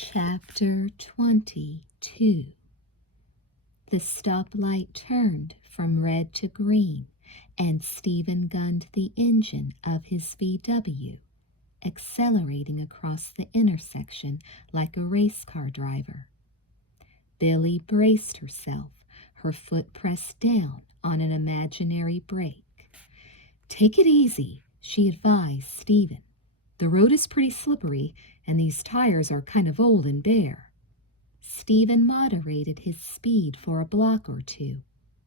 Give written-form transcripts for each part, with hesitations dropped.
Chapter 22. The stoplight turned from red to green, and Stephen gunned the engine of his VW, accelerating across the intersection like a race car driver. Billy braced herself, her foot pressed down on an imaginary brake. "Take it easy," she advised Stephen. "The road is pretty slippery, and these tires are kind of old and bare." Stephen moderated his speed for a block or two,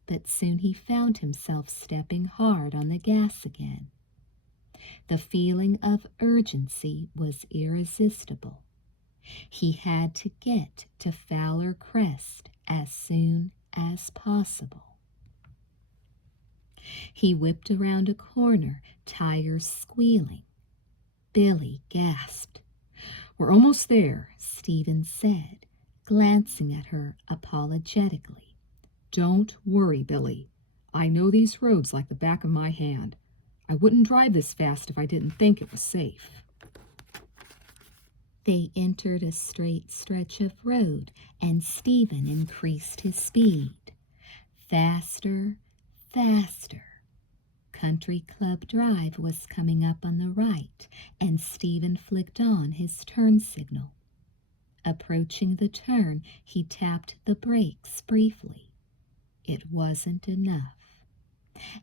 but soon he found himself stepping hard on the gas again. The feeling of urgency was irresistible. He had to get to Fowler Crest as soon as possible. He whipped around a corner, tires squealing. Billy gasped. "We're almost there," Stephen said, glancing at her apologetically. "Don't worry, Billy. I know these roads like the back of my hand. I wouldn't drive this fast if I didn't think it was safe." They entered a straight stretch of road, and Stephen increased his speed. Faster, faster. Country Club Drive was coming up on the right, and Stephen flicked on his turn signal. Approaching the turn, he tapped the brakes briefly. It wasn't enough.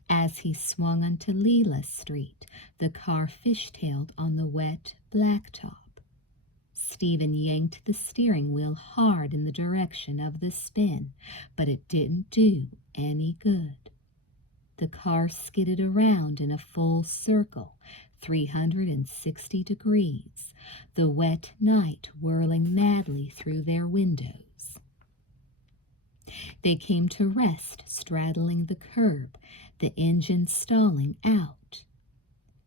As he swung onto Leela Street, the car fishtailed on the wet blacktop. Stephen yanked the steering wheel hard in the direction of the spin, but it didn't do any good. The car skidded around in a full circle, 360 degrees, the wet night whirling madly through their windows. They came to rest straddling the curb, the engine stalling out.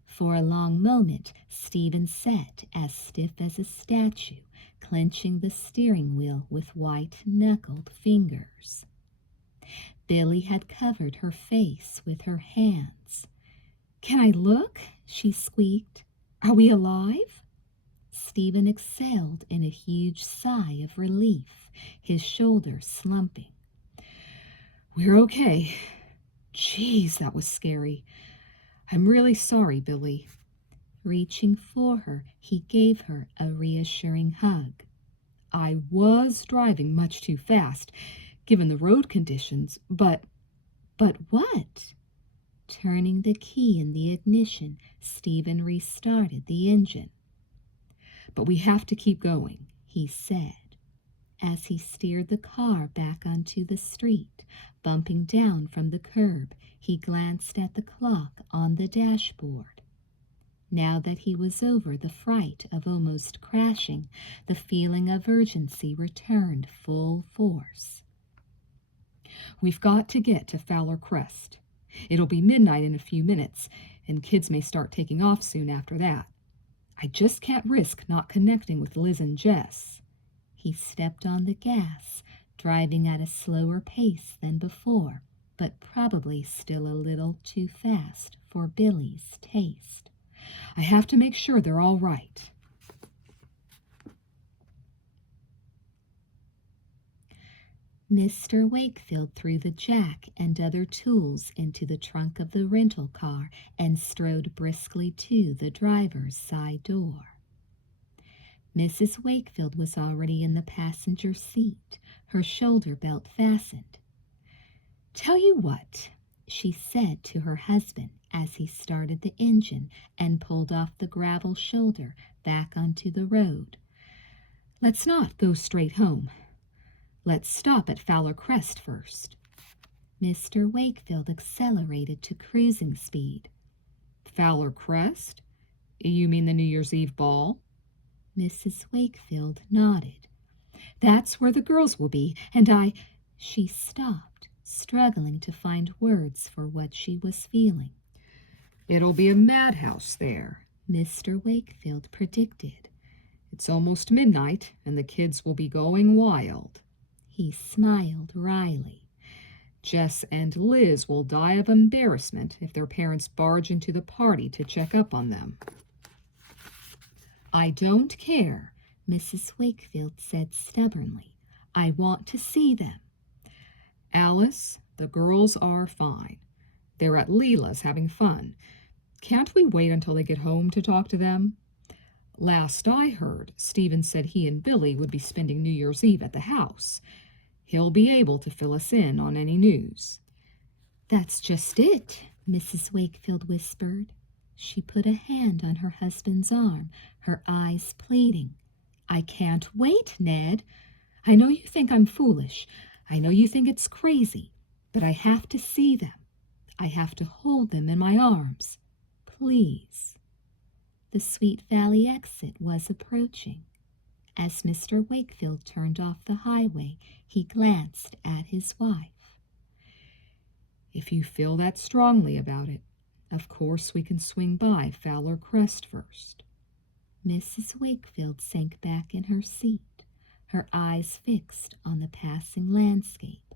For a long moment, Stephen sat as stiff as a statue, clenching the steering wheel with white-knuckled fingers. Billy had covered her face with her hands. "Can I look?" she squeaked. "Are we alive?" Stephen exhaled in a huge sigh of relief, his shoulders slumping. "We're okay. Geez, that was scary. I'm really sorry, Billy." Reaching for her, he gave her a reassuring hug. "I was driving much too fast, given the road conditions, but what?" Turning the key in the ignition, Stephen restarted the engine. "But we have to keep going," he said. As he steered the car back onto the street, bumping down from the curb, he glanced at the clock on the dashboard. Now that he was over the fright of almost crashing, the feeling of urgency returned full force. "We've got to get to Fowler Crest. It'll be midnight in a few minutes, and kids may start taking off soon after that. I just can't risk not connecting with Liz and Jess." He stepped on the gas, driving at a slower pace than before, but probably still a little too fast for Billy's taste. "I have to make sure they're all right." Mr. Wakefield threw the jack and other tools into the trunk of the rental car and strode briskly to the driver's side door. Mrs. Wakefield was already in the passenger seat, her shoulder belt fastened. "Tell you what," she said to her husband as he started the engine and pulled off the gravel shoulder back onto the road. "Let's not go straight home. Let's stop at Fowler Crest first." Mr. Wakefield accelerated to cruising speed. "Fowler Crest? You mean the New Year's Eve ball?" Mrs. Wakefield nodded. "That's where the girls will be, and She stopped, struggling to find words for what she was feeling. "It'll be a madhouse there," Mr. Wakefield predicted. "It's almost midnight, and the kids will be going wild." He smiled wryly. "Jess and Liz will die of embarrassment if their parents barge into the party to check up on them." "I don't care," Mrs. Wakefield said stubbornly. "I want to see them." "Alice, the girls are fine. They're at Leela's having fun. Can't we wait until they get home to talk to them? Last I heard, Stephen said he and Billy would be spending New Year's Eve at the house. He'll be able to fill us in on any news." "That's just it," Mrs. Wakefield whispered. She put a hand on her husband's arm, her eyes pleading. "I can't wait, Ned. I know you think I'm foolish. I know you think it's crazy, but I have to see them. I have to hold them in my arms. Please." The Sweet Valley exit was approaching. As Mr. Wakefield turned off the highway, he glanced at his wife. "If you feel that strongly about it, of course we can swing by Fowler Crest first." Mrs. Wakefield sank back in her seat, her eyes fixed on the passing landscape.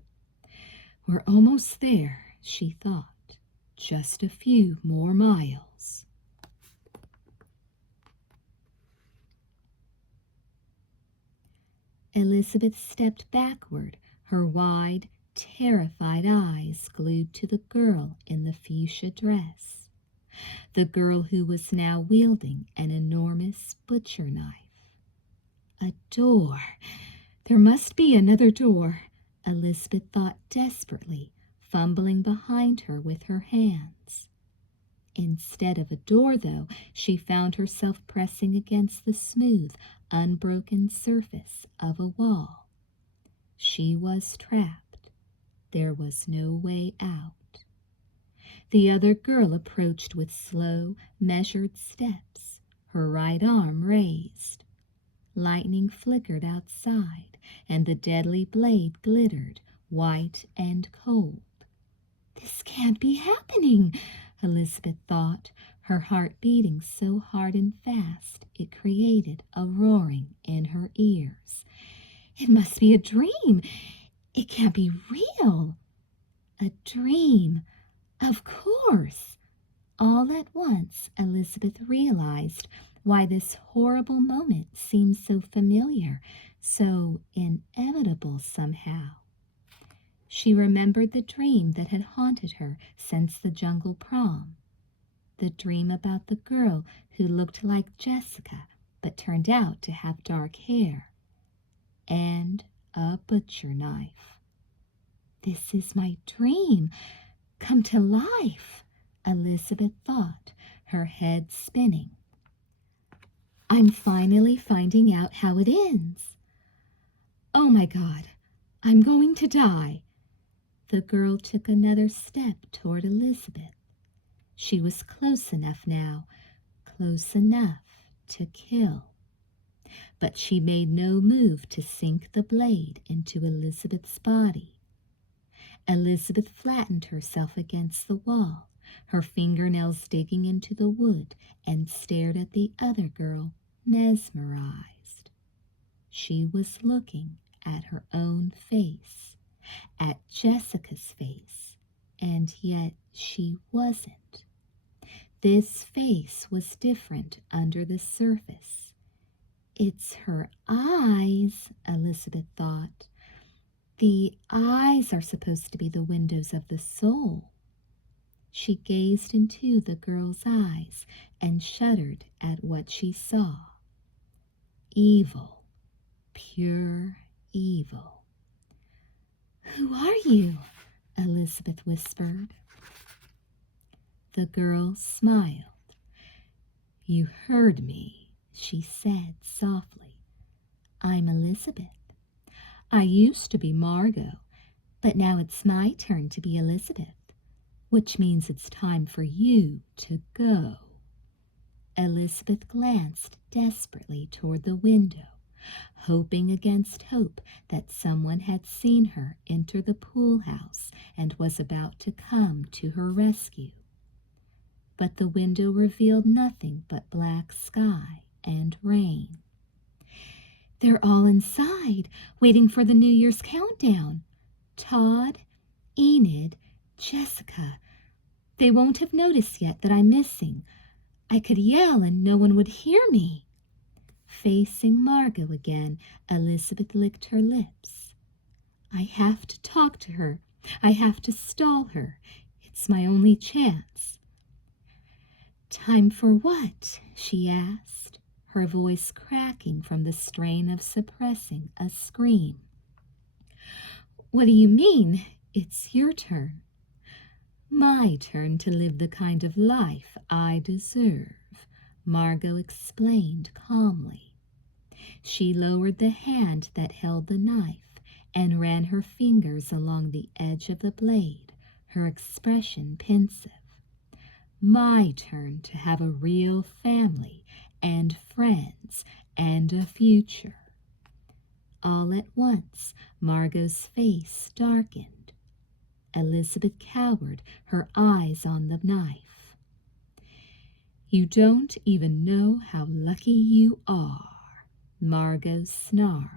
"We're almost there," she thought. "Just a few more miles." Elizabeth stepped backward, her wide, terrified eyes glued to the girl in the fuchsia dress, the girl who was now wielding an enormous butcher knife. A door! There must be another door, Elizabeth thought desperately, fumbling behind her with her hands. Instead of a door, though, she found herself pressing against the smooth, unbroken surface of a wall. She was trapped. There was no way out. The other girl approached with slow, measured steps, her right arm raised. Lightning flickered outside, and the deadly blade glittered, white and cold. "This can't be happening," Elizabeth thought, her heart beating so hard and fast it created a roaring in her ears. "It must be a dream. It can't be real." A dream, of course. All at once Elizabeth realized why this horrible moment seemed so familiar, so inevitable somehow. She remembered the dream that had haunted her since the jungle prom. The dream about the girl who looked like Jessica but turned out to have dark hair. And a butcher knife. "This is my dream, come to life," Elizabeth thought, her head spinning. "I'm finally finding out how it ends. Oh my God, I'm going to die." The girl took another step toward Elizabeth. She was close enough now, close enough to kill. But she made no move to sink the blade into Elizabeth's body. Elizabeth flattened herself against the wall, her fingernails digging into the wood, and stared at the other girl, mesmerized. She was looking at her own face, at Jessica's face, and yet she wasn't. This face was different under the surface. "It's her eyes," Elizabeth thought. "The eyes are supposed to be the windows of the soul." She gazed into the girl's eyes and shuddered at what she saw. Evil, pure evil. "Who are you?" Elizabeth whispered. The girl smiled. "You heard me," she said softly. "I'm Elizabeth. I used to be Margo, but now it's my turn to be Elizabeth, which means it's time for you to go." Elizabeth glanced desperately toward the window, hoping against hope that someone had seen her enter the pool house and was about to come to her rescue. But the window revealed nothing but black sky and rain. "They're all inside, waiting for the New Year's countdown. Todd, Enid, Jessica. They won't have noticed yet that I'm missing. I could yell and no one would hear me." Facing Margo again, Elizabeth licked her lips. I have to talk to her. I have to stall her. It's my only chance. Time for what? She asked, her voice cracking from the strain of suppressing a scream. What do you mean? It's your turn. My turn to live the kind of life I deserve, Margo explained calmly. She lowered the hand that held the knife and ran her fingers along the edge of the blade, her expression pensive. My turn to have a real family and friends and a future. All at once, Margo's face darkened. Elizabeth cowered, her eyes on the knife. You don't even know how lucky you are, Margo snarled.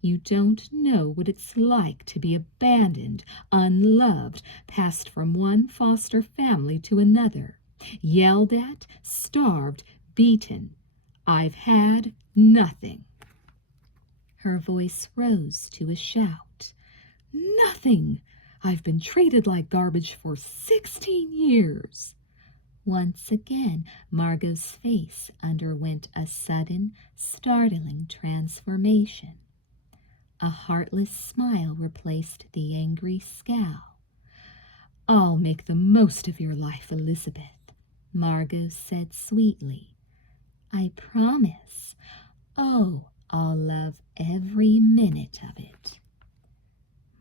You don't know what it's like to be abandoned, unloved, passed from one foster family to another, yelled at, starved, beaten. I've had nothing. Her voice rose to a shout. Nothing! I've been treated like garbage for 16 years. Once again, Margo's face underwent a sudden, startling transformation. A heartless smile replaced the angry scowl. I'll make the most of your life, Elizabeth, Margo said sweetly. I promise. Oh, I'll love every minute of it.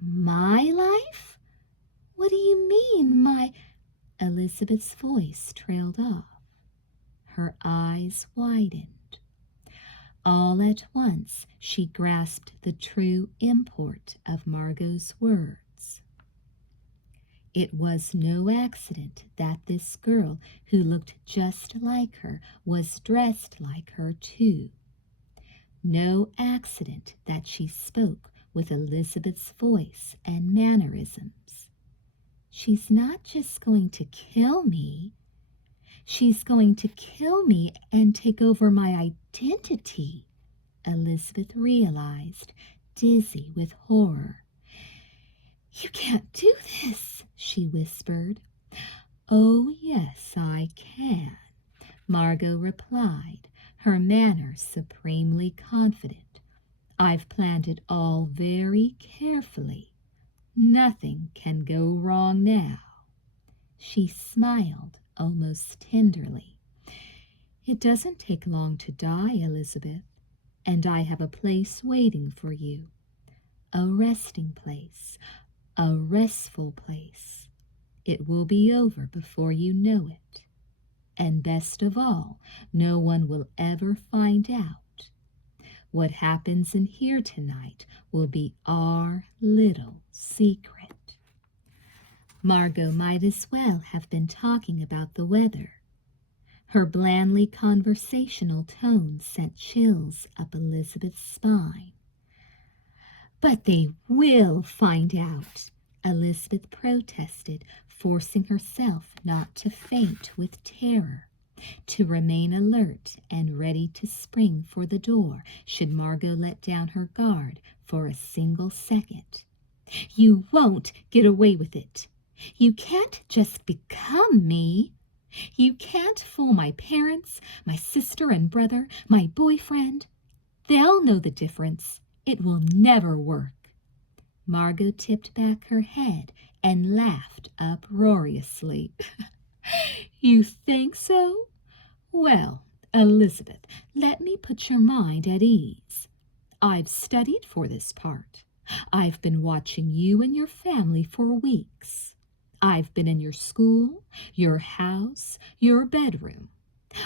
My life? What do you mean, my... Elizabeth's voice trailed off. Her eyes widened. All at once, she grasped the true import of Margo's words. It was no accident that this girl, who looked just like her, was dressed like her too. No accident that she spoke with Elizabeth's voice and mannerisms. She's not just going to kill me. She's going to kill me and take over my identity, Elizabeth realized, dizzy with horror. You can't do this, she whispered. Oh, yes, I can, Margo replied, her manner supremely confident. I've planned it all very carefully. Nothing can go wrong now. She smiled almost tenderly. It doesn't take long to die, Elizabeth, and I have a place waiting for you. A resting place, a restful place. It will be over before you know it. And best of all, no one will ever find out. What happens in here tonight will be our little secret. Margo might as well have been talking about the weather. Her blandly conversational tone sent chills up Elizabeth's spine. But they will find out, Elizabeth protested, forcing herself not to faint with terror, to remain alert and ready to spring for the door should Margo let down her guard for a single second. You won't get away with it. You can't just become me. You can't fool my parents, my sister and brother, my boyfriend. They'll know the difference. It will never work. Margo tipped back her head and laughed uproariously. You think so? Well, Elizabeth, let me put your mind at ease. I've studied for this part. I've been watching you and your family for weeks. I've been in your school, your house, your bedroom.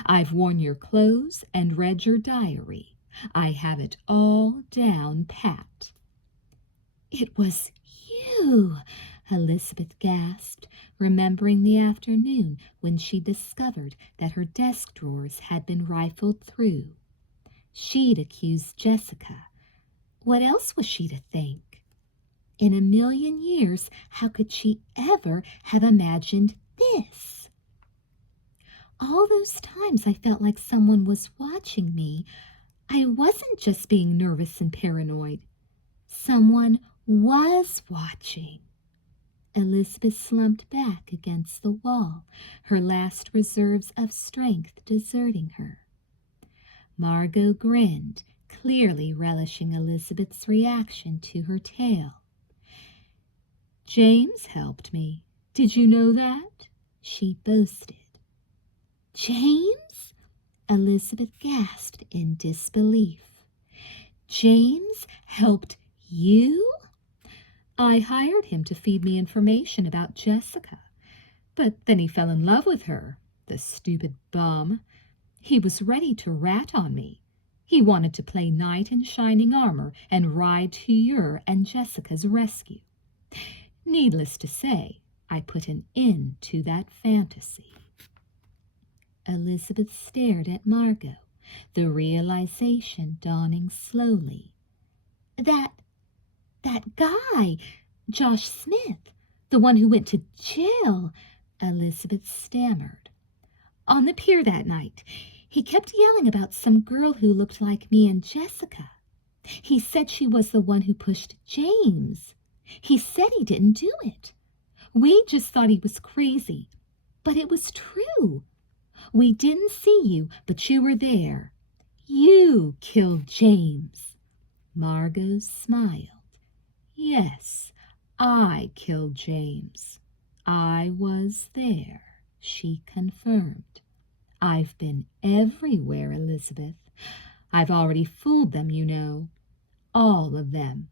I've worn your clothes and read your diary. I have it all down pat. It was you, Elizabeth gasped, remembering the afternoon when she discovered that her desk drawers had been rifled through. She'd accused Jessica. What else was she to think? In a million years, how could she ever have imagined this? All those times I felt like someone was watching me, I wasn't just being nervous and paranoid. Someone was watching. Elizabeth slumped back against the wall, her last reserves of strength deserting her. Margo grinned, clearly relishing Elizabeth's reaction to her tale. James helped me. Did you know that? She boasted. James? Elizabeth gasped in disbelief. James helped you? I hired him to feed me information about Jessica, but then he fell in love with her, the stupid bum. He was ready to rat on me. He wanted to play knight in shining armor and ride to your and Jessica's rescue. Needless to say, I put an end to that fantasy. Elizabeth stared at Margo, the realization dawning slowly. That guy, Josh Smith, the one who went to jail, Elizabeth stammered. On the pier that night, he kept yelling about some girl who looked like me and Jessica. He said she was the one who pushed James. He said he didn't do it. We just thought he was crazy, but it was true. We didn't see you, but you were there. You killed James. Margo smiled. Yes, I killed James. I was there, she confirmed. I've been everywhere, Elizabeth. I've already fooled them, you know. All of them.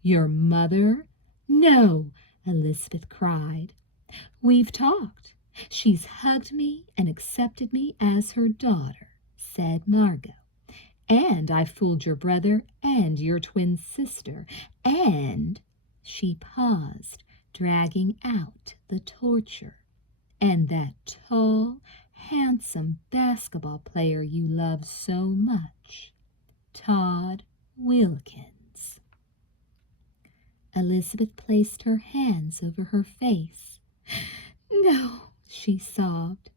Your mother? No, Elizabeth cried. We've talked. She's hugged me and accepted me as her daughter, said Margo. And I fooled your brother and your twin sister, and she paused, dragging out the torture. And that tall, handsome basketball player you love so much, Todd Wilkins. Elizabeth placed her hands over her face. No, she sobbed.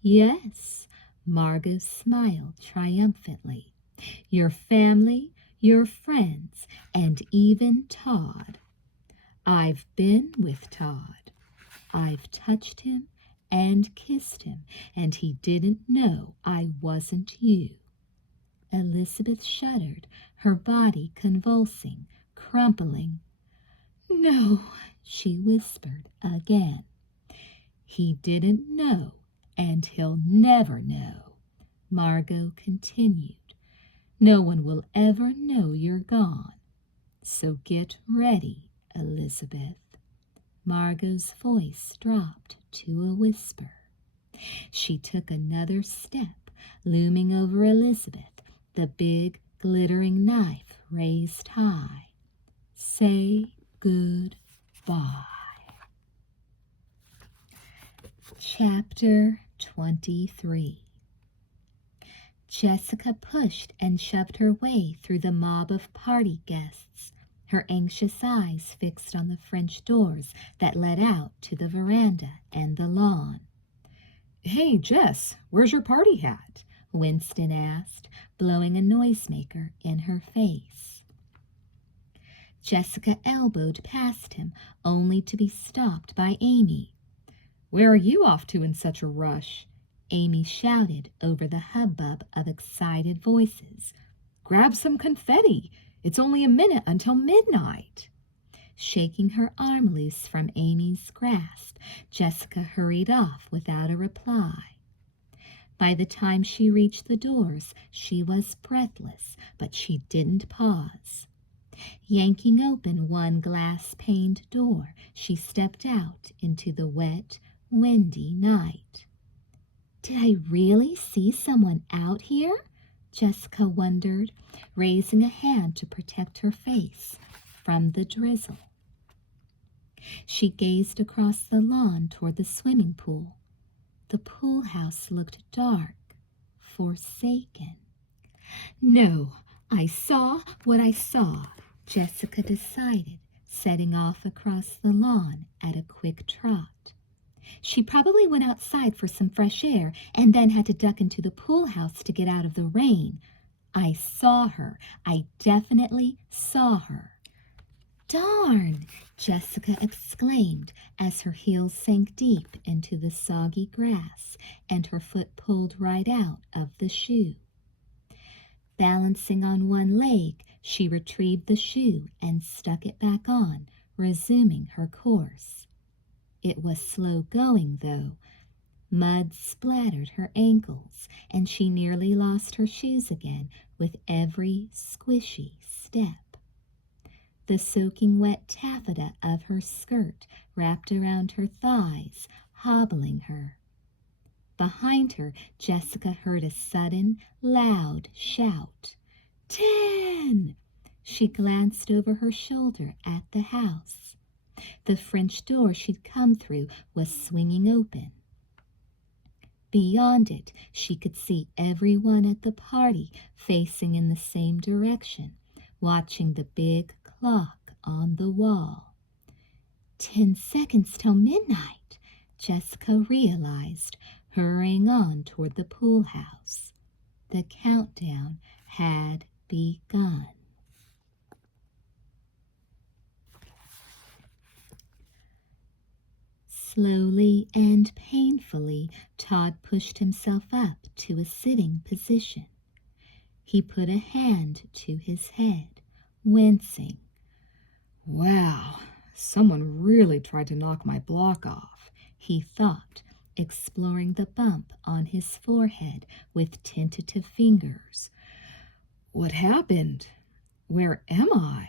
Yes, Margo smiled triumphantly. Your family, your friends, and even Todd. I've been with Todd. I've touched him and kissed him, and he didn't know I wasn't you. Elizabeth shuddered, her body convulsing, crumpling. No, she whispered again. He didn't know, and he'll never know, Margo continued. No one will ever know you're gone. So get ready, Elizabeth. Margo's voice dropped to a whisper. She took another step, looming over Elizabeth, the big, glittering knife raised high. Say goodbye. Chapter 23. Jessica pushed and shoved her way through the mob of party guests, her anxious eyes fixed on the French doors that led out to the veranda and the lawn. Hey, Jess, where's your party hat? Winston asked, blowing a noisemaker in her face. Jessica elbowed past him, only to be stopped by Amy. Where are you off to in such a rush? Amy shouted over the hubbub of excited voices. Grab some confetti. It's only a minute until midnight. Shaking her arm loose from Amy's grasp, Jessica hurried off without a reply. By the time she reached the doors, she was breathless, but she didn't pause. Yanking open one glass-paned door, she stepped out into the wet, windy night. Did I really see someone out here? Jessica wondered, raising a hand to protect her face from the drizzle. She gazed across the lawn toward the swimming pool. The pool house looked dark, forsaken. No, I saw what I saw, Jessica decided, setting off across the lawn at a quick trot. She probably went outside for some fresh air and then had to duck into the pool house to get out of the rain. I saw her. I definitely saw her. Darn! Jessica exclaimed as her heels sank deep into the soggy grass and her foot pulled right out of the shoe. Balancing on one leg, she retrieved the shoe and stuck it back on, resuming her course. It was slow going, though. Mud splattered her ankles, and she nearly lost her shoes again with every squishy step. The soaking wet taffeta of her skirt wrapped around her thighs, hobbling her. Behind her, Jessica heard a sudden, loud shout. 10! She glanced over her shoulder at the house. The French door she'd come through was swinging open. Beyond it, she could see everyone at the party facing in the same direction, watching the big clock on the wall. 10 seconds till midnight, Jessica realized, hurrying on toward the pool house. The countdown had begun. Slowly and painfully, Todd pushed himself up to a sitting position. He put a hand to his head, wincing. Wow, someone really tried to knock my block off, he thought, exploring the bump on his forehead with tentative fingers. What happened? Where am I?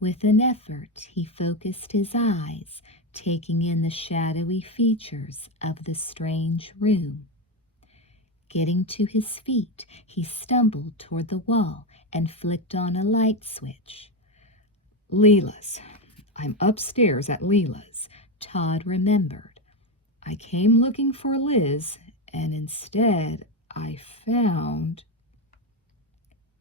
With an effort, he focused his eyes, taking in the shadowy features of the strange room. Getting to his feet, he stumbled toward the wall and flicked on a light switch. Leela's. I'm upstairs at Leela's, Todd remembered. I came looking for Liz, and instead I found...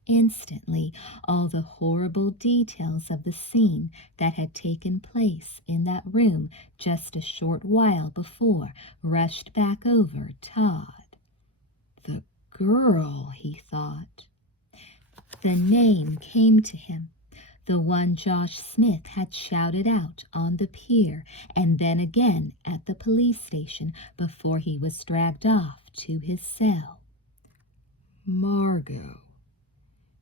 Instantly, all the horrible details of the scene that had taken place in that room just a short while before rushed back over Todd. The girl, he thought. The name came to him, the one Josh Smith had shouted out on the pier and then again at the police station before he was dragged off to his cell. Margo.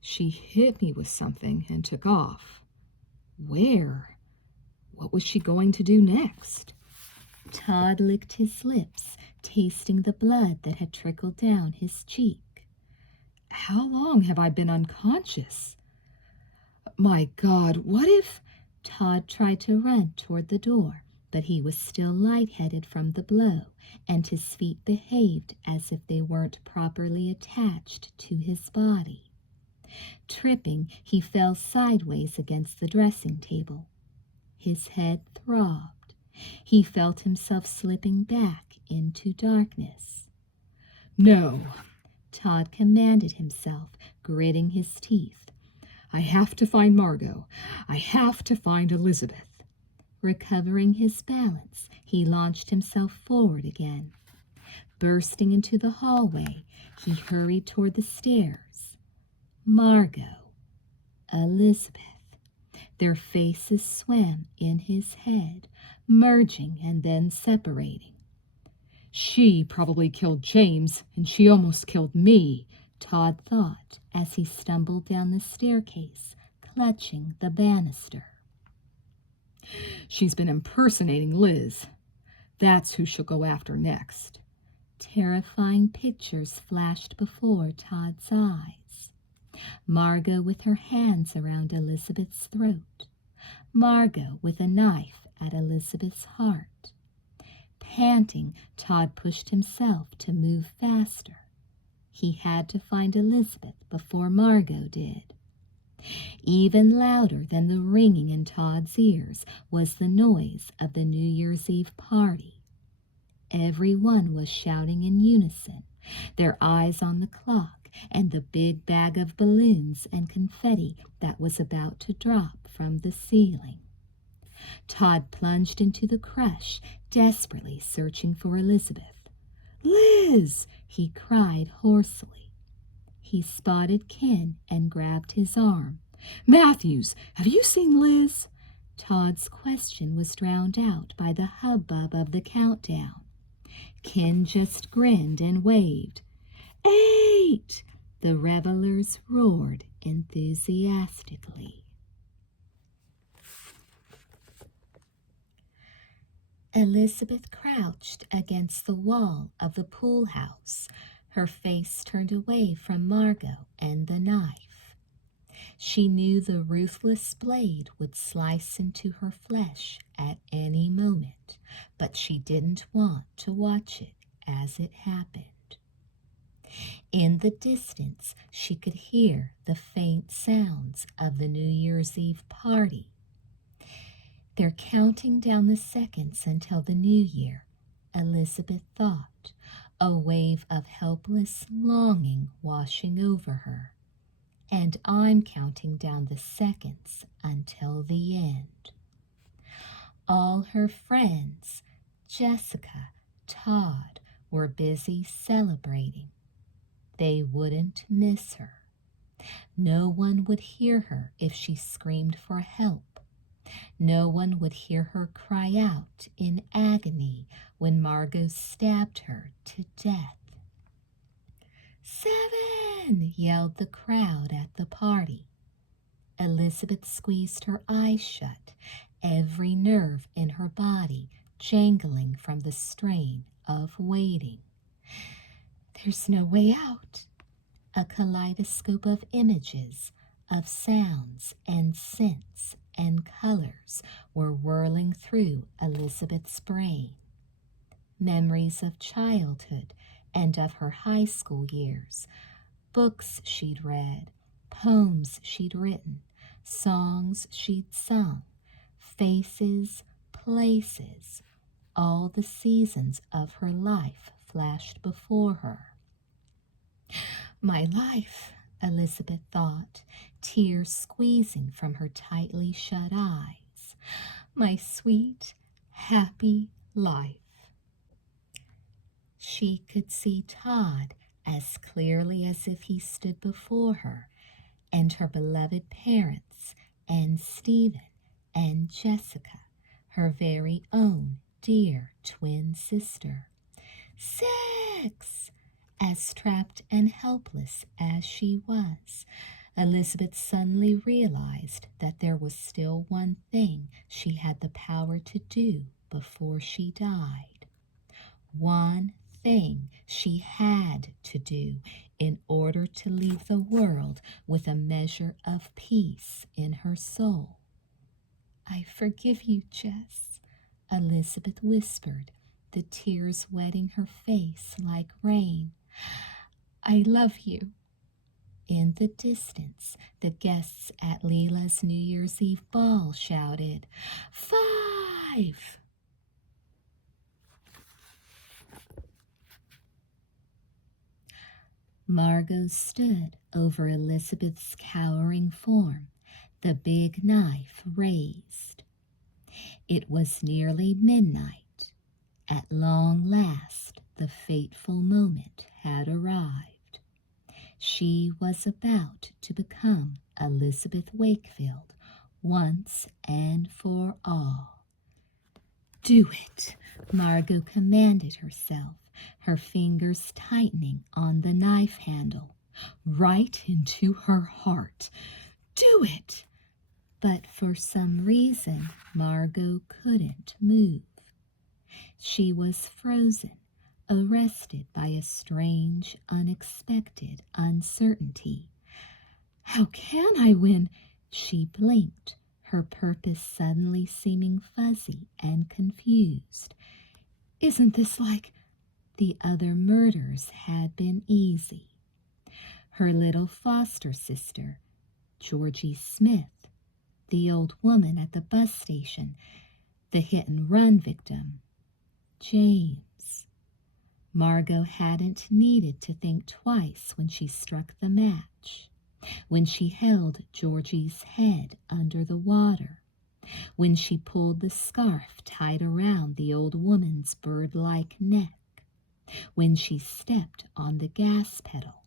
She hit me with something and took off. Where? What was she going to do next? Todd licked his lips, tasting the blood that had trickled down his cheek. How long have I been unconscious? My God, what if... Todd tried to run toward the door, but he was still lightheaded from the blow, and his feet behaved as if they weren't properly attached to his body. Tripping, he fell sideways against the dressing table. His head throbbed. He felt himself slipping back into darkness. No, Todd commanded himself, gritting his teeth. I have to find Margo. I have to find Elizabeth. Recovering his balance, he launched himself forward again. Bursting into the hallway, he hurried toward the stairs. Margo, Elizabeth. Their faces swam in his head, merging and then separating. She probably killed James, and she almost killed me, Todd thought as he stumbled down the staircase, clutching the banister. She's been impersonating Liz. That's who she'll go after next. Terrifying pictures flashed before Todd's eyes. Margo with her hands around Elizabeth's throat. Margo with a knife at Elizabeth's heart. Panting, Todd pushed himself to move faster. He had to find Elizabeth before Margo did. Even louder than the ringing in Todd's ears was the noise of the New Year's Eve party. Everyone was shouting in unison, their eyes on the clock and the big bag of balloons and confetti that was about to drop from the ceiling. Todd plunged into the crush, desperately searching for Elizabeth. "Liz!" he cried hoarsely. He spotted Ken and grabbed his arm. Matthews, have you seen Liz? Todd's question was drowned out by the hubbub of the countdown. Ken just grinned and waved. 8! The revelers roared enthusiastically. Elizabeth crouched against the wall of the pool house, her face turned away from Margo and the knife. She knew the ruthless blade would slice into her flesh at any moment, but she didn't want to watch it as it happened. In the distance, she could hear the faint sounds of the New Year's Eve party. They're counting down the seconds until the new year, Elizabeth thought, a wave of helpless longing washing over her. And I'm counting down the seconds until the end. All her friends, Jessica, Todd, were busy celebrating. They wouldn't miss her. No one would hear her if she screamed for help. No one would hear her cry out in agony when Margo stabbed her to death. 7! Yelled the crowd at the party. Elizabeth squeezed her eyes shut, every nerve in her body jangling from the strain of waiting. There's no way out. A kaleidoscope of images, of sounds and scents and colors were whirling through Elizabeth's brain. Memories of childhood and of her high school years, books she'd read, poems she'd written, songs she'd sung, faces, places, all the seasons of her life flashed before her. My life, Elizabeth thought, tears squeezing from her tightly shut eyes. My sweet, happy life. She could see Todd as clearly as if he stood before her, and her beloved parents, and Stephen, and Jessica, her very own dear twin sister. 6! As trapped and helpless as she was, Elizabeth suddenly realized that there was still one thing she had the power to do before she died. One thing she had to do in order to leave the world with a measure of peace in her soul. I forgive you, Jess, Elizabeth whispered, the tears wetting her face like rain. I love you. In the distance, the guests at Leela's New Year's Eve ball shouted, 5! Margo stood over Elizabeth's cowering form, the big knife raised. It was nearly midnight. At long last, the fateful moment had arrived. She was about to become Elizabeth Wakefield once and for all. Do it, Margo commanded herself, her fingers tightening on the knife handle. Right into her heart. Do it! But for some reason, Margo couldn't move. She was frozen, arrested by a strange, unexpected uncertainty. How can I win? She blinked, her purpose suddenly seeming fuzzy and confused. Isn't this like the other murders had been easy? Her little foster sister, Georgie Smith, the old woman at the bus station, the hit-and-run victim, James. Margo hadn't needed to think twice when she struck the match, when she held Georgie's head under the water, when she pulled the scarf tied around the old woman's bird-like neck, when she stepped on the gas pedal,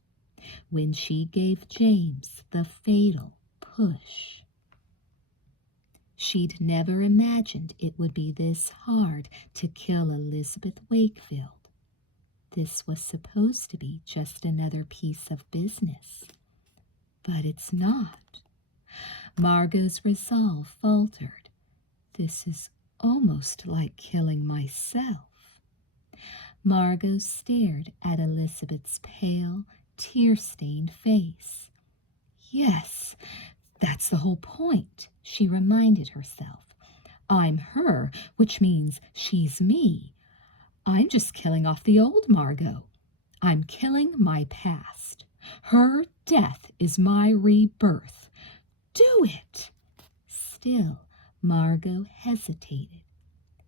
when she gave James the fatal push. She'd never imagined it would be this hard to kill Elizabeth Wakefield. This was supposed to be just another piece of business. But it's not. Margo's resolve faltered. This is almost like killing myself. Margo stared at Elizabeth's pale, tear-stained face. Yes, that's the whole point, she reminded herself. I'm her, which means she's me. I'm just killing off the old Margo. I'm killing my past. Her death is my rebirth. Do it! Still, Margo hesitated.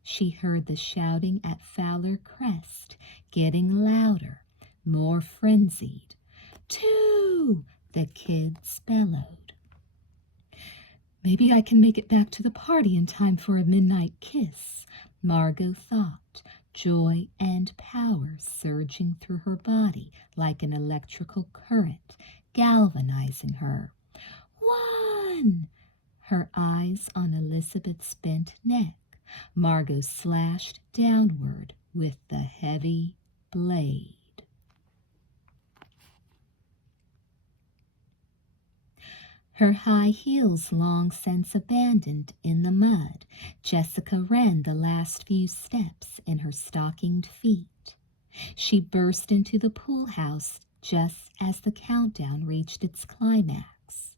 She heard the shouting at Fowler Crest getting louder, more frenzied. 2! The kids bellowed. Maybe I can make it back to the party in time for a midnight kiss, Margo thought, joy and power surging through her body like an electrical current, galvanizing her. 1! Her eyes on Elizabeth's bent neck, Margo slashed downward with the heavy blade. Her high heels long since abandoned in the mud, Jessica ran the last few steps in her stockinged feet. She burst into the pool house just as the countdown reached its climax.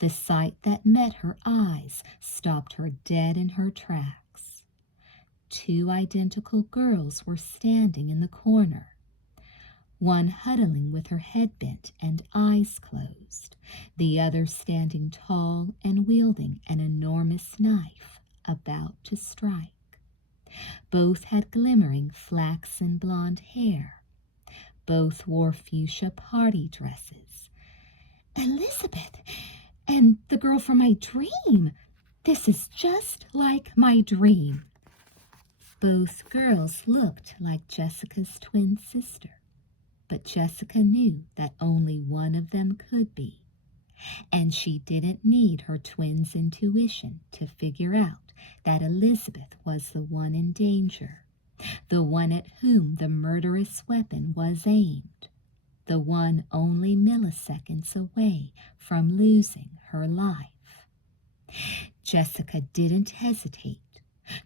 The sight that met her eyes stopped her dead in her tracks. 2 identical girls were standing in the corner, one huddling with her head bent and eyes closed, the other standing tall and wielding an enormous knife about to strike. Both had glimmering flaxen blonde hair. Both wore fuchsia party dresses. Elizabeth, and the girl from my dream. This is just like my dream. Both girls looked like Jessica's twin sister, but Jessica knew that only one of them could be, and she didn't need her twin's intuition to figure out that Elizabeth was the one in danger, the one at whom the murderous weapon was aimed, the one only milliseconds away from losing her life. Jessica didn't hesitate.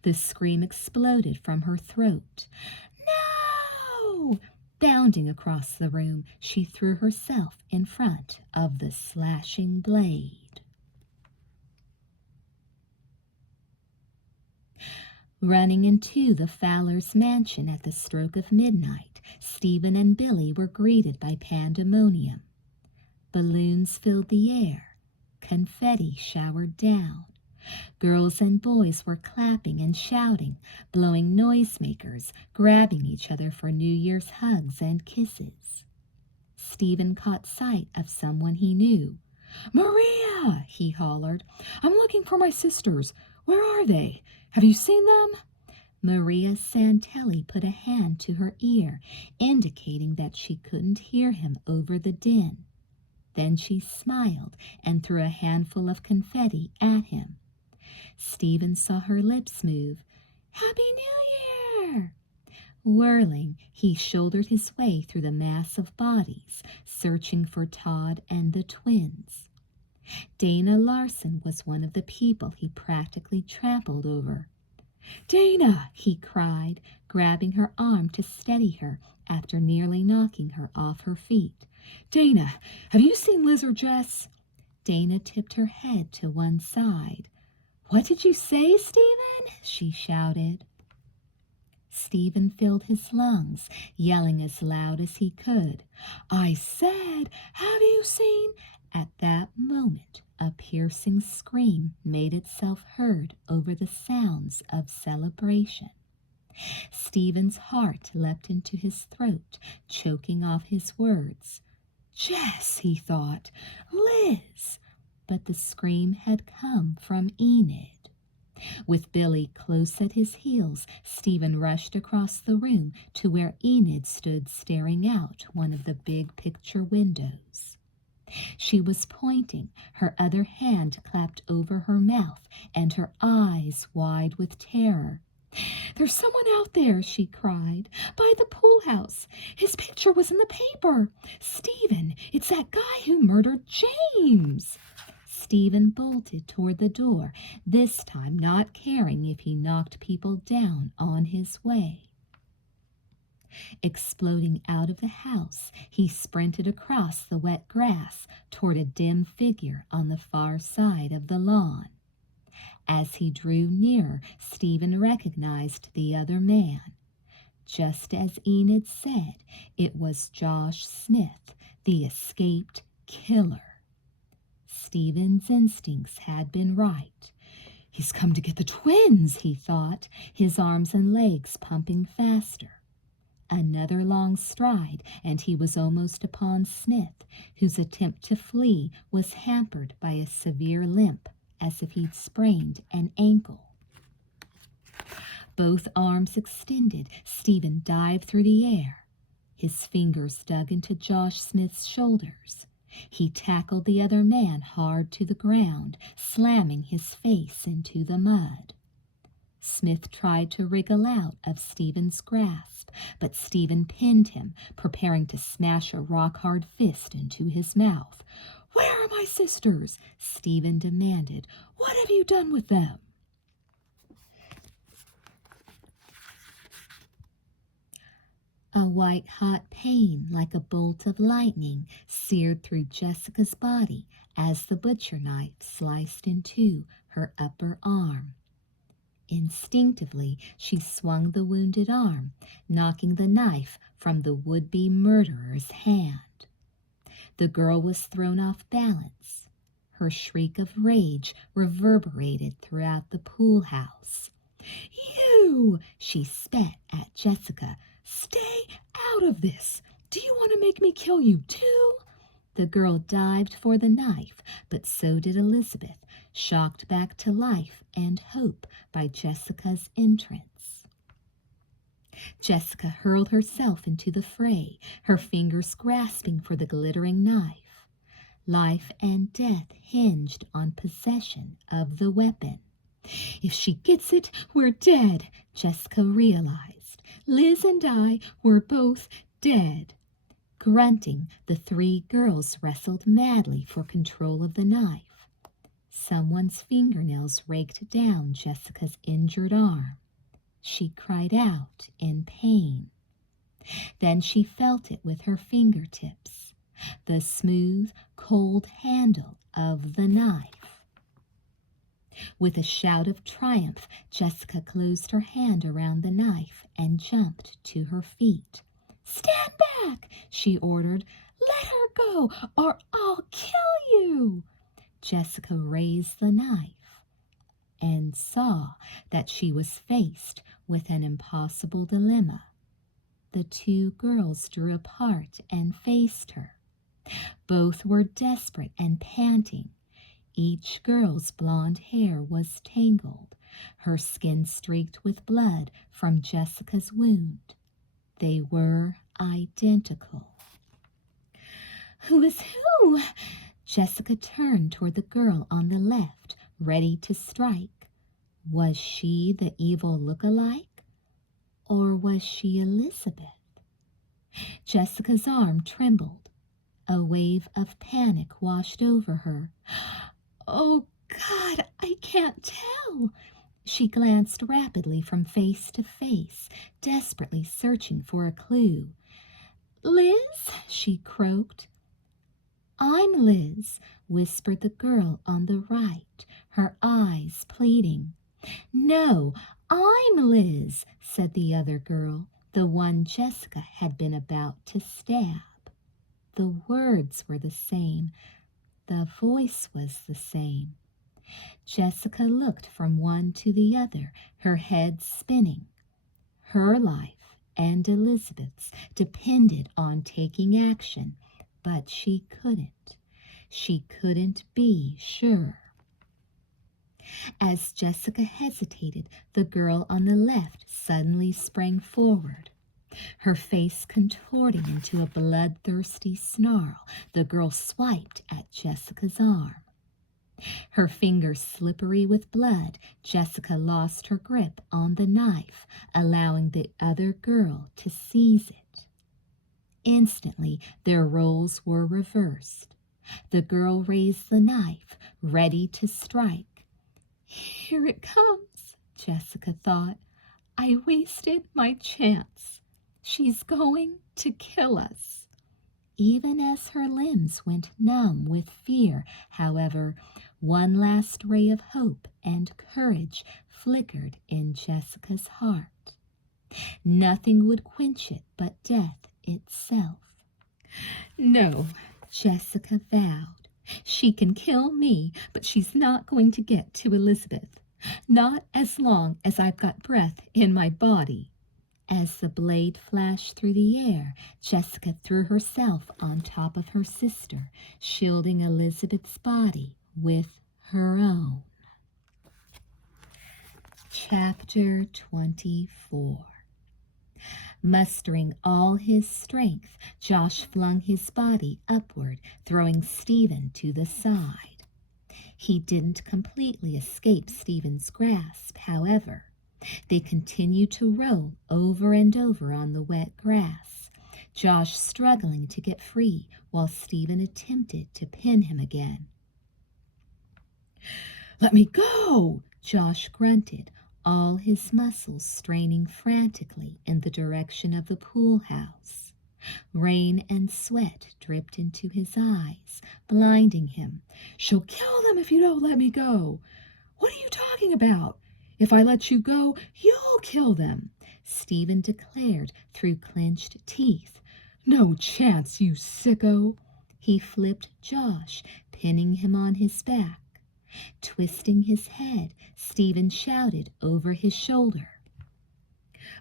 The scream exploded from her throat. No! Bounding across the room, she threw herself in front of the slashing blade. Running into the Fowlers' mansion at the stroke of midnight, Stephen and Billy were greeted by pandemonium. Balloons filled the air. Confetti showered down. Girls and boys were clapping and shouting, blowing noisemakers, grabbing each other for New Year's hugs and kisses. Stephen caught sight of someone he knew. "Maria!" he hollered. "I'm looking for my sisters. Where are they? Have you seen them?" Maria Santelli put a hand to her ear, indicating that she couldn't hear him over the din. Then she smiled and threw a handful of confetti at him. Stephen saw her lips move. "Happy New Year!" Whirling, he shouldered his way through the mass of bodies, searching for Todd and the twins. Dana Larson was one of the people he practically trampled over. "Dana!" he cried, grabbing her arm to steady her after nearly knocking her off her feet. "Dana, have you seen Liz or Jess?" Dana tipped her head to one side. "What did you say, Stephen?" she shouted. Stephen filled his lungs, yelling as loud as he could. "I said, have you seen?" At that moment, a piercing scream made itself heard over the sounds of celebration. Stephen's heart leapt into his throat, choking off his words. "Jess," he thought, "Liz." But the scream had come from Enid. With Billy close at his heels, Stephen rushed across the room to where Enid stood staring out one of the big picture windows. She was pointing, her other hand clapped over her mouth, and her eyes wide with terror. "There's someone out there," she cried, "by the pool house. His picture was in the paper. Stephen, it's that guy who murdered James." Stephen bolted toward the door, this time not caring if he knocked people down on his way. Exploding out of the house, he sprinted across the wet grass toward a dim figure on the far side of the lawn. As he drew nearer, Stephen recognized the other man. Just as Enid said, it was Josh Smith, the escaped killer. Stephen's instincts had been right. "He's come to get the twins," he thought, his arms and legs pumping faster. Another long stride, and he was almost upon Smith, whose attempt to flee was hampered by a severe limp, as if he'd sprained an ankle. Both arms extended, Stephen dived through the air. His fingers dug into Josh Smith's shoulders. He tackled the other man hard to the ground, slamming his face into the mud. Smith tried to wriggle out of Stephen's grasp, but Stephen pinned him, preparing to smash a rock-hard fist into his mouth. "Where are my sisters?" Stephen demanded. "What have you done with them?" A white-hot pain like a bolt of lightning seared through Jessica's body as the butcher knife sliced into her upper arm. Instinctively, she swung the wounded arm, knocking the knife from the would-be murderer's hand. The girl was thrown off balance. Her shriek of rage reverberated throughout the pool house. "You!" she spat at Jessica. "Stay out of this! Do you want to make me kill you too?" The girl dived for the knife, but so did Elizabeth, shocked back to life and hope by Jessica's entrance. Jessica hurled herself into the fray, her fingers grasping for the glittering knife. Life and death hinged on possession of the weapon. "If she gets it, we're dead," Jessica realized. Liz and I were both dead. Grunting, the three girls wrestled madly for control of the knife. Someone's fingernails raked down Jessica's injured arm. She cried out in pain. Then she felt it with her fingertips, the smooth, cold handle of the knife. With a shout of triumph, Jessica closed her hand around the knife and jumped to her feet. "Stand back," she ordered. "Let her go, or I'll kill you." Jessica raised the knife and saw that she was faced with an impossible dilemma. The two girls drew apart and faced her. Both were desperate and panting. Each girl's blonde hair was tangled, her skin streaked with blood from Jessica's wound. They were identical. "Who is who?" Jessica turned toward the girl on the left, ready to strike. Was she the evil look-alike? Or was she Elizabeth? Jessica's arm trembled. A wave of panic washed over her. "Oh, God, I can't tell." She glanced rapidly from face to face, desperately searching for a clue. "Liz?" she croaked. "I'm Liz," whispered the girl on the right, her eyes pleading. "No, I'm Liz," said the other girl, the one Jessica had been about to stab. The words were the same. The voice was the same. Jessica looked from one to the other, her head spinning. Her life and Elizabeth's depended on taking action, but she couldn't. She couldn't be sure. As Jessica hesitated, the girl on the left suddenly sprang forward. Her face contorting into a bloodthirsty snarl, the girl swiped at Jessica's arm. Her fingers slippery with blood, Jessica lost her grip on the knife, allowing the other girl to seize it. Instantly, their roles were reversed. The girl raised the knife, ready to strike. "Here it comes," Jessica thought. "I wasted my chance. She's going to kill us." Even as her limbs went numb with fear, however, one last ray of hope and courage flickered in Jessica's heart. Nothing would quench it but death itself. "No," Jessica vowed. "She can kill me, but she's not going to get to Elizabeth. Not as long as I've got breath in my body." As the blade flashed through the air, Jessica threw herself on top of her sister, shielding Elizabeth's body with her own. Chapter 24. Mustering all his strength, Josh flung his body upward, throwing Stephen to the side. He didn't completely escape Stephen's grasp, however. They continued to roll over and over on the wet grass, Josh struggling to get free while Stephen attempted to pin him again. "Let me go!" Josh grunted, all his muscles straining frantically in the direction of the pool house. Rain and sweat dripped into his eyes, blinding him. "She'll kill them if you don't let me go." "What are you talking about? If I let you go, you'll kill them," Stephen declared through clenched teeth. "No chance, you sicko." He flipped Josh, pinning him on his back. Twisting his head, Stephen shouted over his shoulder,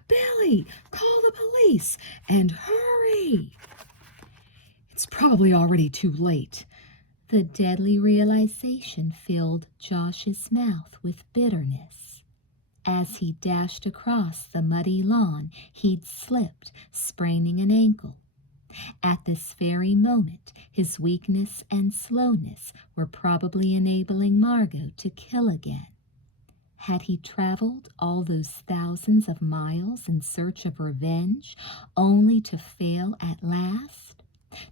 "Billy, call the police, and hurry!" "It's probably already too late." The deadly realization filled Josh's mouth with bitterness. As he dashed across the muddy lawn, he'd slipped, spraining an ankle. At this very moment, his weakness and slowness were probably enabling Margo to kill again. Had he traveled all those thousands of miles in search of revenge, only to fail at last?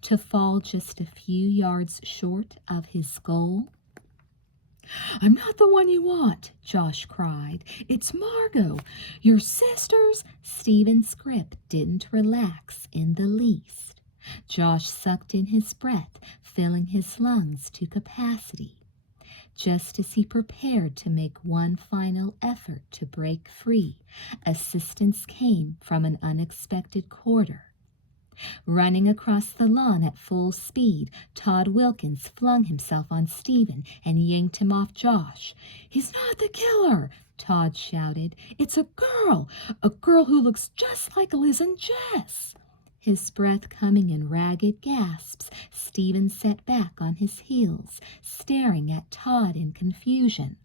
To fall just a few yards short of his goal? "I'm not the one you want," Josh cried. "It's Margo. Your sister's—" Stephen's grip didn't relax in the least. Josh sucked in his breath, filling his lungs to capacity. Just as he prepared to make one final effort to break free, assistance came from an unexpected quarter. Running across the lawn at full speed, Todd Wilkins flung himself on Stephen and yanked him off Josh. "He's not the killer," Todd shouted. "It's a girl who looks just like Liz and Jess." His breath coming in ragged gasps, Stephen sat back on his heels, staring at Todd in confusion.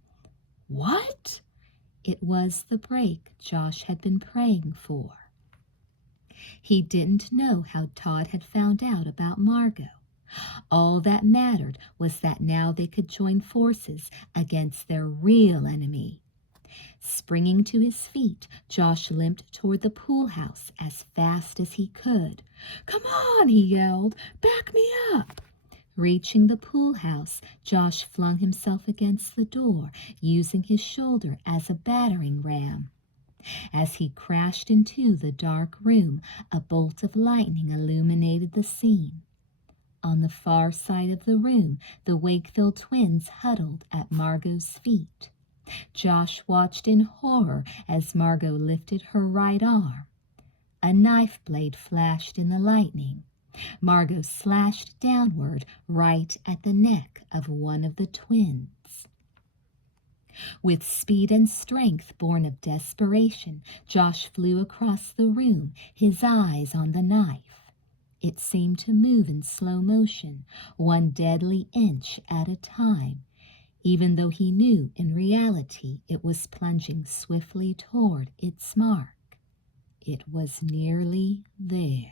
"What?" It was the break Josh had been praying for. He didn't know how Todd had found out about Margo. All that mattered was that now they could join forces against their real enemy. Springing to his feet, Josh limped toward the pool house as fast as he could. "Come on," he yelled. "Back me up." Reaching the pool house, Josh flung himself against the door, using his shoulder as a battering ram. As he crashed into the dark room, a bolt of lightning illuminated the scene. On the far side of the room, the Wakefield twins huddled at Margo's feet. Josh watched in horror as Margo lifted her right arm. A knife blade flashed in the lightning. Margo slashed downward right at the neck of one of the twins. With speed and strength born of desperation, Josh flew across the room, his eyes on the knife. It seemed to move in slow motion, one deadly inch at a time. even though he knew in reality it was plunging swiftly toward its mark. It was nearly there.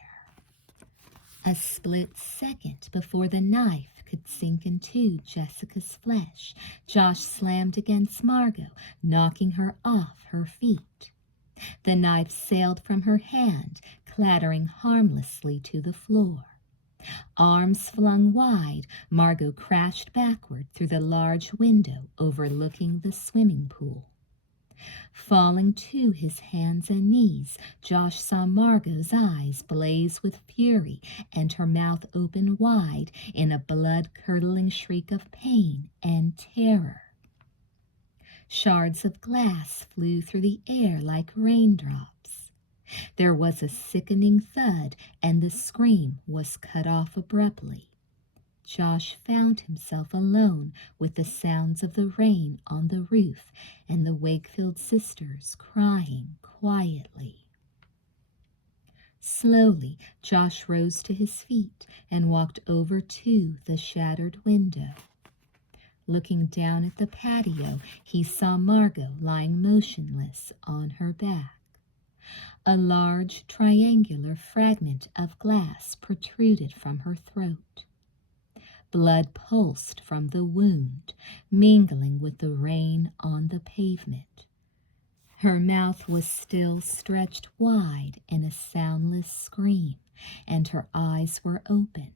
A split second before the knife could sink into Jessica's flesh, Josh slammed against Margo, knocking her off her feet. The knife sailed from her hand, clattering harmlessly to the floor. Arms flung wide, Margo crashed backward through the large window overlooking the swimming pool. Falling to his hands and knees, Josh saw Margo's eyes blaze with fury and her mouth open wide in a blood-curdling shriek of pain and terror. Shards of glass flew through the air like raindrops. There was a sickening thud, and the scream was cut off abruptly. Josh found himself alone with the sounds of the rain on the roof and the Wakefield sisters crying quietly. Slowly, Josh rose to his feet and walked over to the shattered window. Looking down at the patio, he saw Margo lying motionless on her back. A large triangular fragment of glass protruded from her throat. Blood pulsed from the wound, mingling with the rain on the pavement. Her mouth was still stretched wide in a soundless scream, and her eyes were open,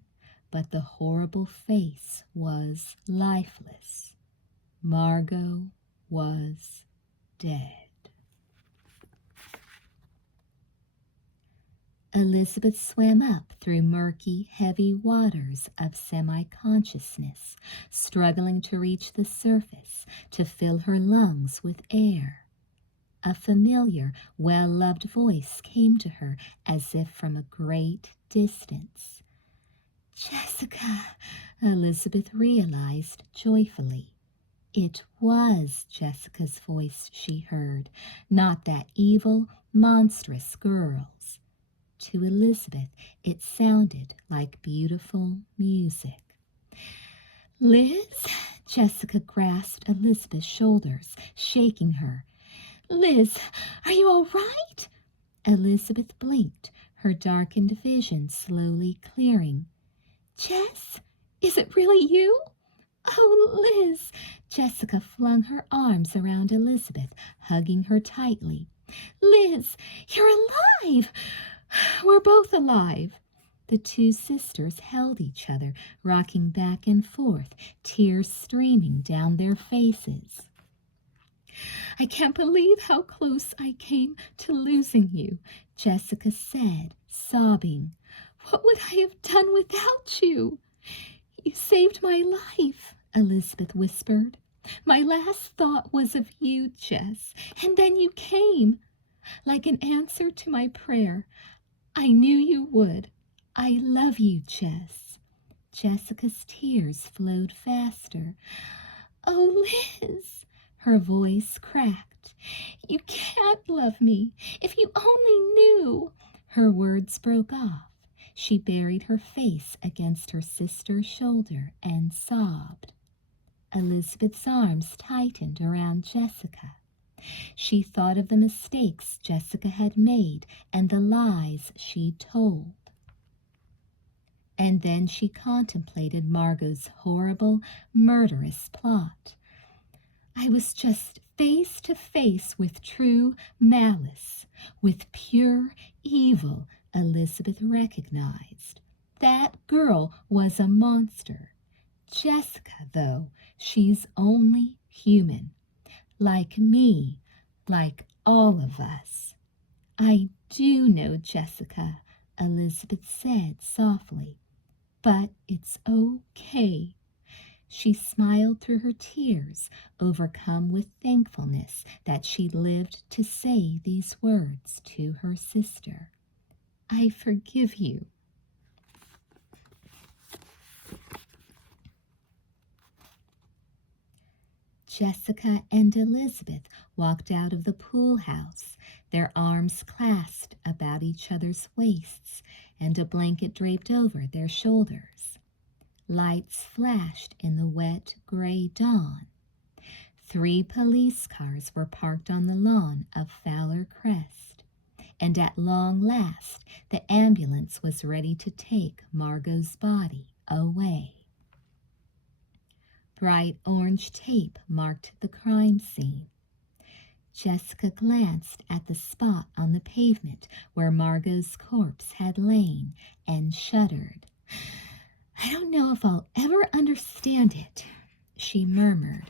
but the horrible face was lifeless. Margo was dead. Elizabeth swam up through murky, heavy waters of semi-consciousness, struggling to reach the surface, to fill her lungs with air. A familiar, well-loved voice came to her as if from a great distance. "Jessica," Elizabeth realized joyfully. It was Jessica's voice she heard, not that evil, monstrous girl's. To Elizabeth, it sounded like beautiful music. "Liz?" Jessica grasped Elizabeth's shoulders, shaking her. "Liz, are you all right?" Elizabeth blinked, her darkened vision slowly clearing. "Jess, is it really you?" "Oh, Liz!" Jessica flung her arms around Elizabeth, hugging her tightly. "Liz, you're alive! We're both alive." The two sisters held each other, rocking back and forth, tears streaming down their faces. "I can't believe how close I came to losing you," Jessica said, sobbing. "What would I have done without you?" "You saved my life," Elizabeth whispered. "My last thought was of you, Jess, and then you came. Like an answer to my prayer. I knew you would. I love you, Jess." Jessica's tears flowed faster. "Oh, Liz," her voice cracked. "You can't love me. If you only knew." Her words broke off. She buried her face against her sister's shoulder and sobbed. Elizabeth's arms tightened around Jessica. She thought of the mistakes Jessica had made and the lies she'd told. And then she contemplated Margo's horrible, murderous plot. "I was just face to face with true malice, with pure evil," Elizabeth recognized. That girl was a monster. Jessica, though, she's only human. Like me, like all of us. "I do know, Jessica," Elizabeth said softly. "But it's okay." She smiled through her tears, overcome with thankfulness that she lived to say these words to her sister. "I forgive you." Jessica and Elizabeth walked out of the pool house, their arms clasped about each other's waists and a blanket draped over their shoulders. Lights flashed in the wet, gray dawn. 3 police cars were parked on the lawn of Fowler Crest, and at long last the ambulance was ready to take Margo's body away. Bright orange tape marked the crime scene. Jessica glanced at the spot on the pavement where Margo's corpse had lain and shuddered. "I don't know if I'll ever understand it," she murmured.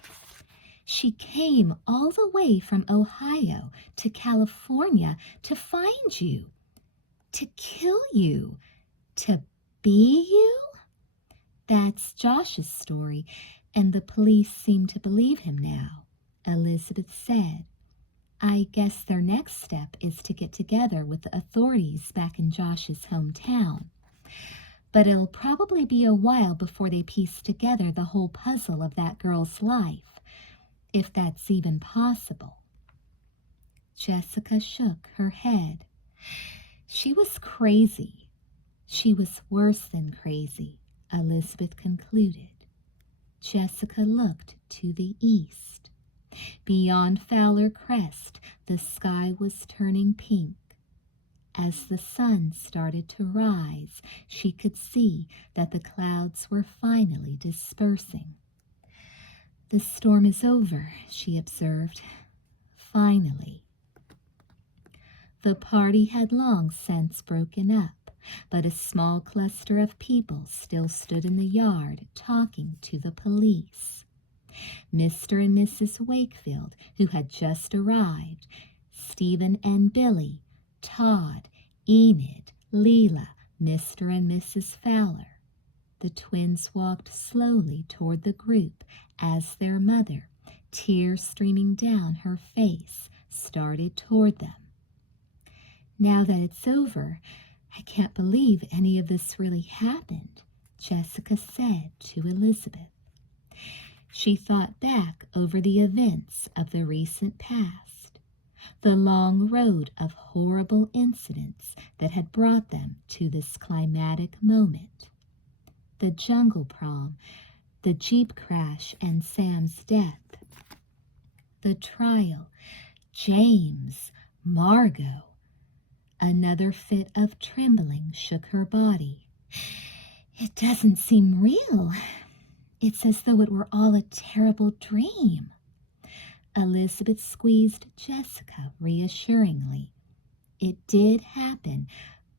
"She came all the way from Ohio to California to find you, to kill you, to be you." "That's Josh's story, and the police seem to believe him now," Elizabeth said. "I guess their next step is to get together with the authorities back in Josh's hometown. But it'll probably be a while before they piece together the whole puzzle of that girl's life, if that's even possible." Jessica shook her head. "She was crazy. She was worse than crazy," Elizabeth concluded. Jessica looked to the east. Beyond Fowler Crest, the sky was turning pink. As the sun started to rise, she could see that the clouds were finally dispersing. "The storm is over," she observed. "Finally." The party had long since broken up, but a small cluster of people still stood in the yard talking to the police. Mr. and Mrs. Wakefield, who had just arrived, Stephen and Billy, Todd, Enid, Leela, Mr. and Mrs. Fowler. The twins walked slowly toward the group as their mother, tears streaming down her face, started toward them. "Now that it's over, I can't believe any of this really happened," Jessica said to Elizabeth. She thought back over the events of the recent past, the long road of horrible incidents that had brought them to this climatic moment. The jungle prom, the Jeep crash and Sam's death, the trial, James, Margo. Another fit of trembling shook her body. "It doesn't seem real. It's as though it were all a terrible dream." Elizabeth squeezed Jessica reassuringly. "It did happen,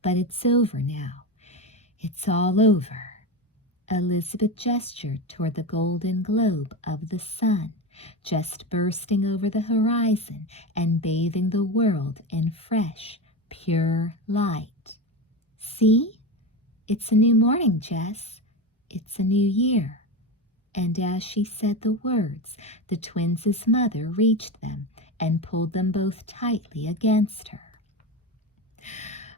but it's over now. It's all over." Elizabeth gestured toward the golden globe of the sun, just bursting over the horizon and bathing the world in fresh, pure light. "See? It's a new morning, Jess. It's a new year." And as she said the words, the twins' mother reached them and pulled them both tightly against her.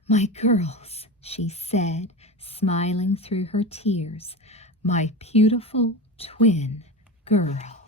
"My girls," she said, smiling through her tears, "my beautiful twin girls."